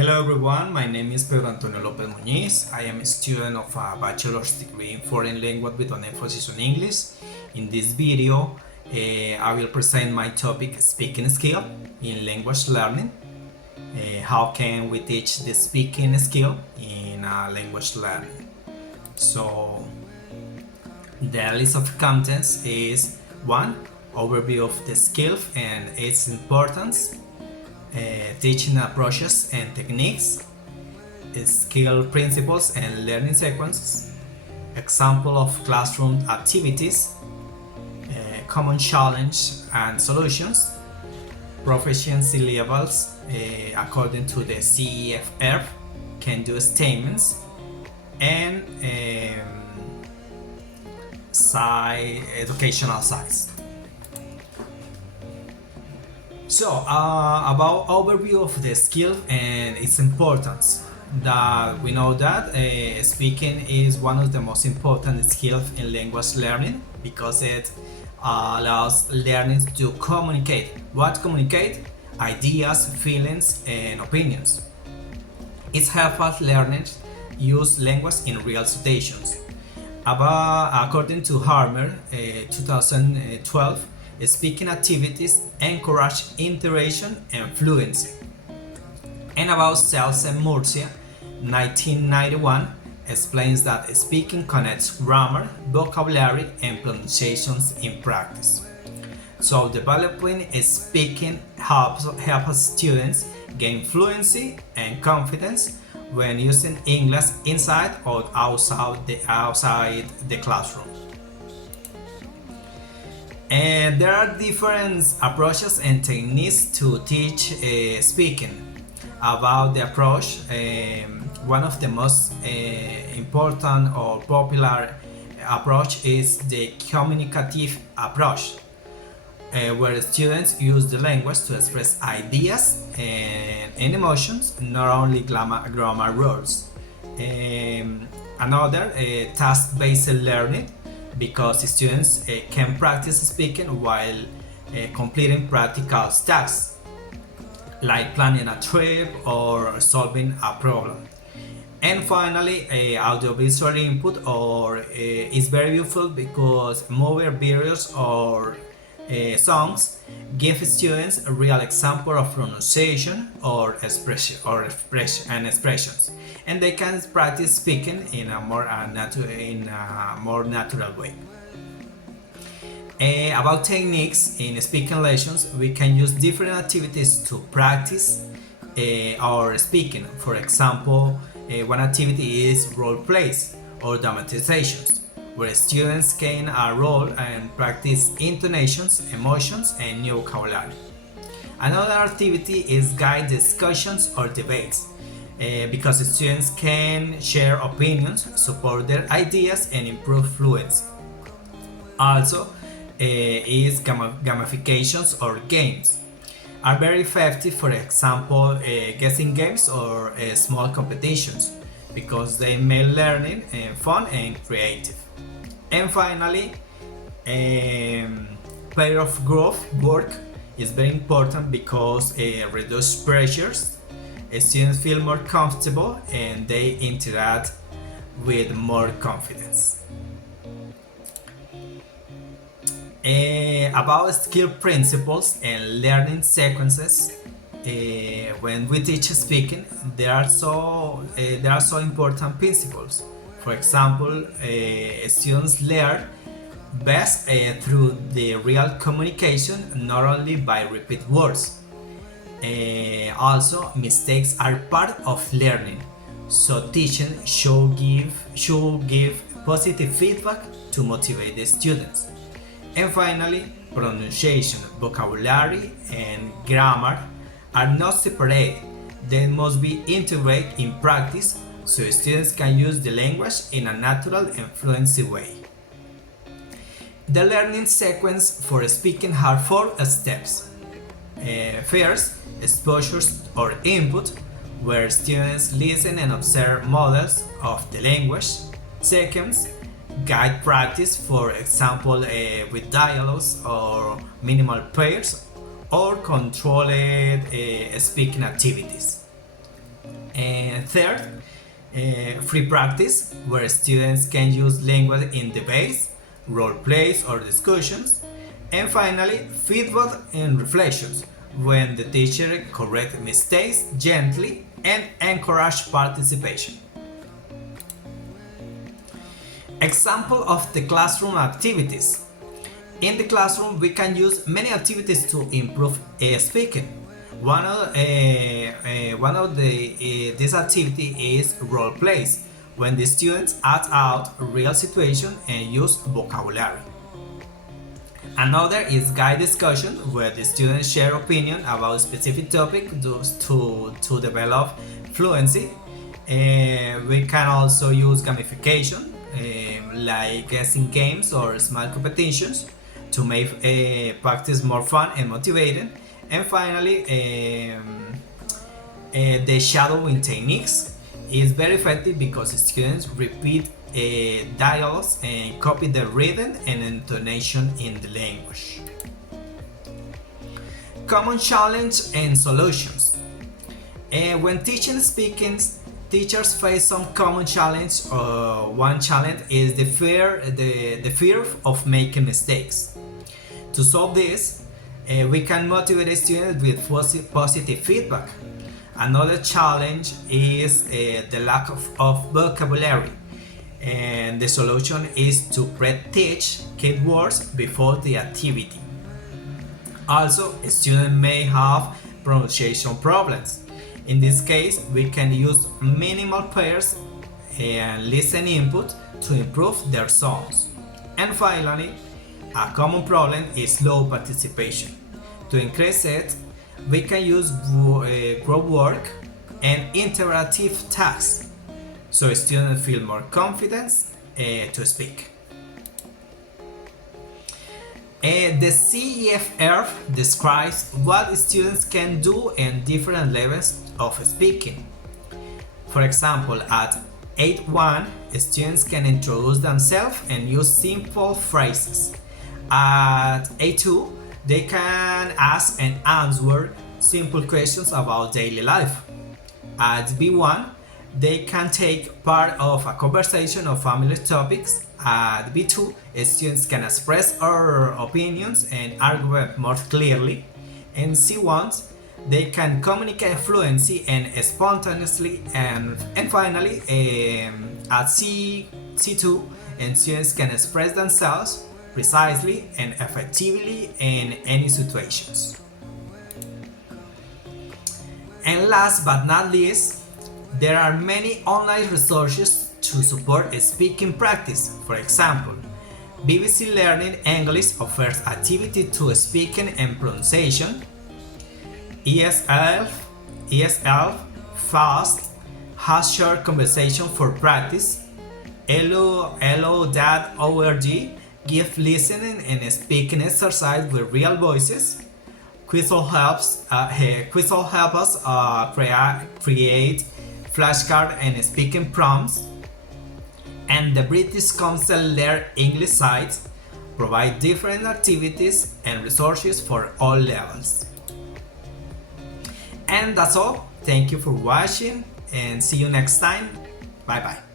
Hello everyone, my name is Pedro Antonio Lopez Muñiz. I am a student of a bachelor's degree in foreign language with an emphasis on English. In this video, I will present my topic speaking skill in language learning. How can we teach the speaking skill in language learning? So, the list of contents is 1. Overview of the skill and its importance. Teaching approaches and techniques, skill principles and learning sequences, example of classroom activities, common challenge and solutions, proficiency levels according to the CEFR, can-do statements, and educational size. So, about overview of the skill and its importance. That we know that speaking is one of the most important skills in language learning because it allows learners to communicate. What communicate? Ideas, feelings, and opinions. It helps learners use language in real situations. According to Harmer, 2012, speaking activities encourage interaction and fluency. And about Sales and Murcia, 1991, explains that speaking connects grammar, vocabulary, and pronunciations in practice. So developing speaking helps students gain fluency and confidence when using English inside or outside the classroom. And there are different approaches and techniques to teach speaking. About the approach, one of the most important or popular approach is the communicative approach, where students use the language to express ideas and emotions, not only grammar rules. Another, task-based learning, because students can practice speaking while completing practical tasks, like planning a trip or solving a problem. And finally, audiovisual input is very useful because movie videos or songs give students a real example of pronunciation or expressions, and they can practice speaking in a more natural way. About techniques in speaking lessons, we can use different activities to practice our speaking. For example, one activity is role plays or dramatizations, where students gain a role and practice intonations, emotions, and new vocabulary. Another activity is guide discussions or debates, because students can share opinions, support their ideas, and improve fluency. Also, is gamifications or games are very effective. For example, guessing games or small competitions, because they make learning fun and creative. And finally, pair of group work is very important because it reduces pressures. Students feel more comfortable and they interact with more confidence. About skill principles and learning sequences, when we teach speaking, there are so important principles. For example, students learn best through the real communication, not only by repeat words. Also, mistakes are part of learning, so teaching should give positive feedback to motivate the students. And finally, pronunciation, vocabulary, and grammar are not separated. They must be integrated in practice so students can use the language in a natural and fluency way. The learning sequence for speaking has 4 steps. First, exposure or input, where students listen and observe models of the language. Second, guide practice, for example, with dialogues or minimal pairs, or controlled speaking activities. And third, free practice, where students can use language in debates, role plays, or discussions. And finally, feedback and reflections, when the teacher corrects mistakes gently and encourage participation. Example of the classroom activities. In the classroom, we can use many activities to improve speaking. One of this activity is role plays, when the students act out real situation and use vocabulary. Another is guide discussion, where the students share opinion about a specific topic to develop fluency. We can also use gamification, like guessing games or small competitions, to make practice more fun and motivating. And finally, the shadowing techniques is very effective because students repeat dialogues and copy the rhythm and intonation in the language. Common challenge and solutions. When teaching speaking, teachers face some common challenge. One challenge is the fear of making mistakes. To solve this, we can motivate students with positive feedback. Another challenge is the lack of vocabulary, and the solution is to pre-teach keywords before the activity. Also, a student may have pronunciation problems. In this case, we can use minimal pairs and listen input to improve their sounds. And finally, a common problem is low participation. To increase it, we can use group work and interactive tasks, so students feel more confident to speak. The CEFR describes what students can do in different levels of speaking. For example, at 8.1, students can introduce themselves and use simple phrases. At 8.2, they can ask and answer simple questions about daily life. At B1, they can take part of a conversation of family topics. At B2, students can express their opinions and argue more clearly. In C1, they can communicate fluency and spontaneously. And finally, at C2, students can express themselves precisely and effectively in any situations. And last but not least, there are many online resources to support speaking practice. For example, BBC Learning English offers activity to speaking and pronunciation. ESL Fast has short conversation for practice. Elo.org gives listening and speaking exercise with real voices. Quizle helps us create flashcards and speaking prompts. And the British Council Learn English sites provide different activities and resources for all levels. And that's all. Thank you for watching and see you next time. Bye bye.